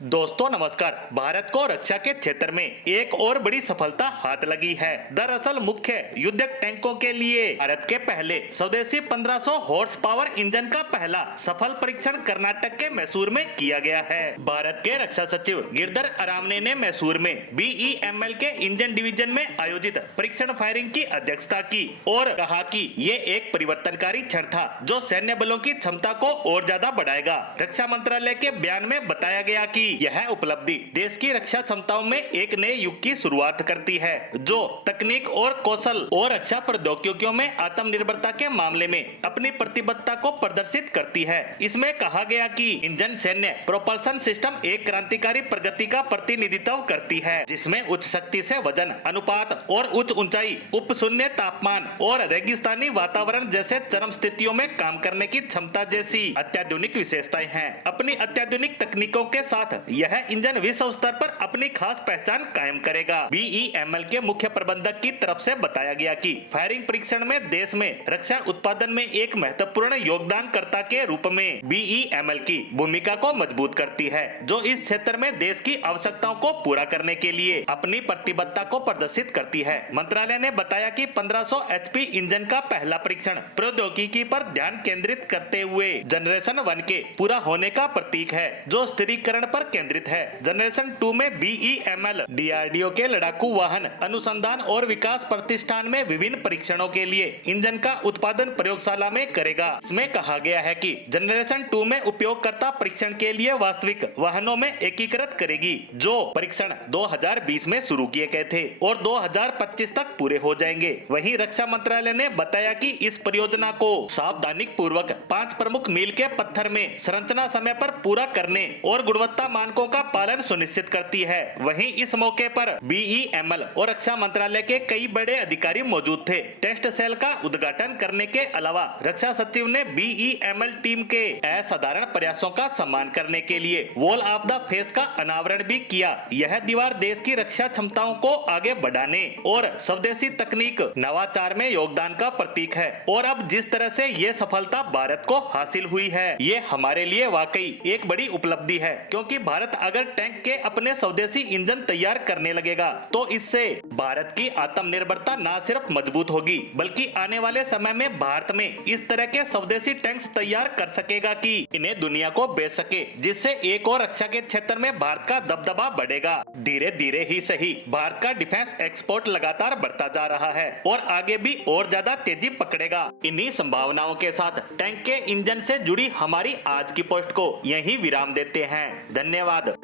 दोस्तों नमस्कार। भारत को रक्षा के क्षेत्र में एक और बड़ी सफलता हाथ लगी है। दरअसल मुख्य युद्धक टैंकों के लिए भारत के पहले स्वदेशी 1500 हॉर्स पावर इंजन का पहला सफल परीक्षण कर्नाटक के मैसूर में किया गया है। भारत के रक्षा सचिव गिरधर अरामने ने मैसूर में BEML के इंजन डिवीजन में आयोजित परीक्षण फायरिंग की अध्यक्षता की और कहा कि ये एक परिवर्तनकारी क्षण था जो सैन्य बलों की क्षमता को और ज्यादा बढ़ाएगा। रक्षा मंत्रालय के बयान में बताया गया कि यह उपलब्धि देश की रक्षा क्षमताओं में एक नए युग की शुरुआत करती है जो तकनीक और कौशल और रक्षा प्रौद्योगिकियों में आत्मनिर्भरता के मामले में अपनी प्रतिबद्धता को प्रदर्शित करती है। इसमें कहा गया कि इंजन सैन्य प्रोपल्शन सिस्टम एक क्रांतिकारी प्रगति का प्रतिनिधित्व करती है जिसमें उच्च शक्ति से वजन अनुपात और उच्च ऊंचाई, उप शून्य तापमान और रेगिस्तानी वातावरण जैसे चरम स्थितियों में काम करने की क्षमता जैसी अत्याधुनिक विशेषताएं हैं। अपनी अत्याधुनिक तकनीकों के साथ यह इंजन विश्व स्तर पर अपनी खास पहचान कायम करेगा। BEML के मुख्य प्रबंधक की तरफ से बताया गया कि फायरिंग परीक्षण में देश में रक्षा उत्पादन में एक महत्वपूर्ण योगदानकर्ता के रूप में BEML की भूमिका को मजबूत करती है जो इस क्षेत्र में देश की आवश्यकताओं को पूरा करने के लिए अपनी प्रतिबद्धता को प्रदर्शित करती है। मंत्रालय ने बताया कि 1500 HP इंजन का पहला परीक्षण प्रौद्योगिकी पर ध्यान केंद्रित करते हुए जनरेशन 1 के पूरा होने का प्रतीक है जो स्थिरीकरण पर केंद्रित है। जनरेशन 2 में BEML DRDO के लड़ाकू वाहन अनुसंधान और विकास प्रतिष्ठान में विभिन्न परीक्षणों के लिए इंजन का उत्पादन प्रयोगशाला में करेगा। इसमें कहा गया है कि जनरेशन 2 में उपयोगकर्ता परीक्षण के लिए वास्तविक वाहनों में एकीकृत करेगी जो परीक्षण 2020 में शुरू किए गए थे और 2025 तक पूरे हो जाएंगे। वहीं रक्षा मंत्रालय ने बताया कि इस परियोजना को सावधानी पूर्वक 5 प्रमुख मील के पत्थर में संरचना समय पर पूरा करने और गुणवत्ता मानकों का पालन सुनिश्चित करती है। वहीं इस मौके पर BEML और रक्षा मंत्रालय के कई बड़े अधिकारी मौजूद थे। टेस्ट सेल का उद्घाटन करने के अलावा रक्षा सचिव ने BEML टीम के असाधारण प्रयासों का सम्मान करने के लिए वॉल ऑफ द फेस का अनावरण भी किया। यह दीवार देश की रक्षा क्षमताओं को आगे बढ़ाने और स्वदेशी तकनीक नवाचार में योगदान का प्रतीक है और अब जिस तरह से ये सफलता भारत को हासिल हुई है ये हमारे लिए वाकई एक बड़ी उपलब्धि है क्योंकि भारत अगर टैंक के अपने स्वदेशी इंजन तैयार करने लगेगा तो इससे भारत की आत्मनिर्भरता न सिर्फ मजबूत होगी बल्कि आने वाले समय में भारत में इस तरह के स्वदेशी टैंक्स तैयार कर सकेगा कि इन्हें दुनिया को बेच सके जिससे एक और रक्षा के क्षेत्र में भारत का दबदबा बढ़ेगा। धीरे धीरे ही सही भारत का डिफेंस एक्सपोर्ट लगातार बढ़ता जा रहा है और आगे भी और ज्यादा तेजी पकड़ेगा। इन्हीं संभावनाओं के साथ टैंक के इंजन से जुड़ी हमारी आज की पोस्ट को यहीं विराम देते हैं। धन्यवाद।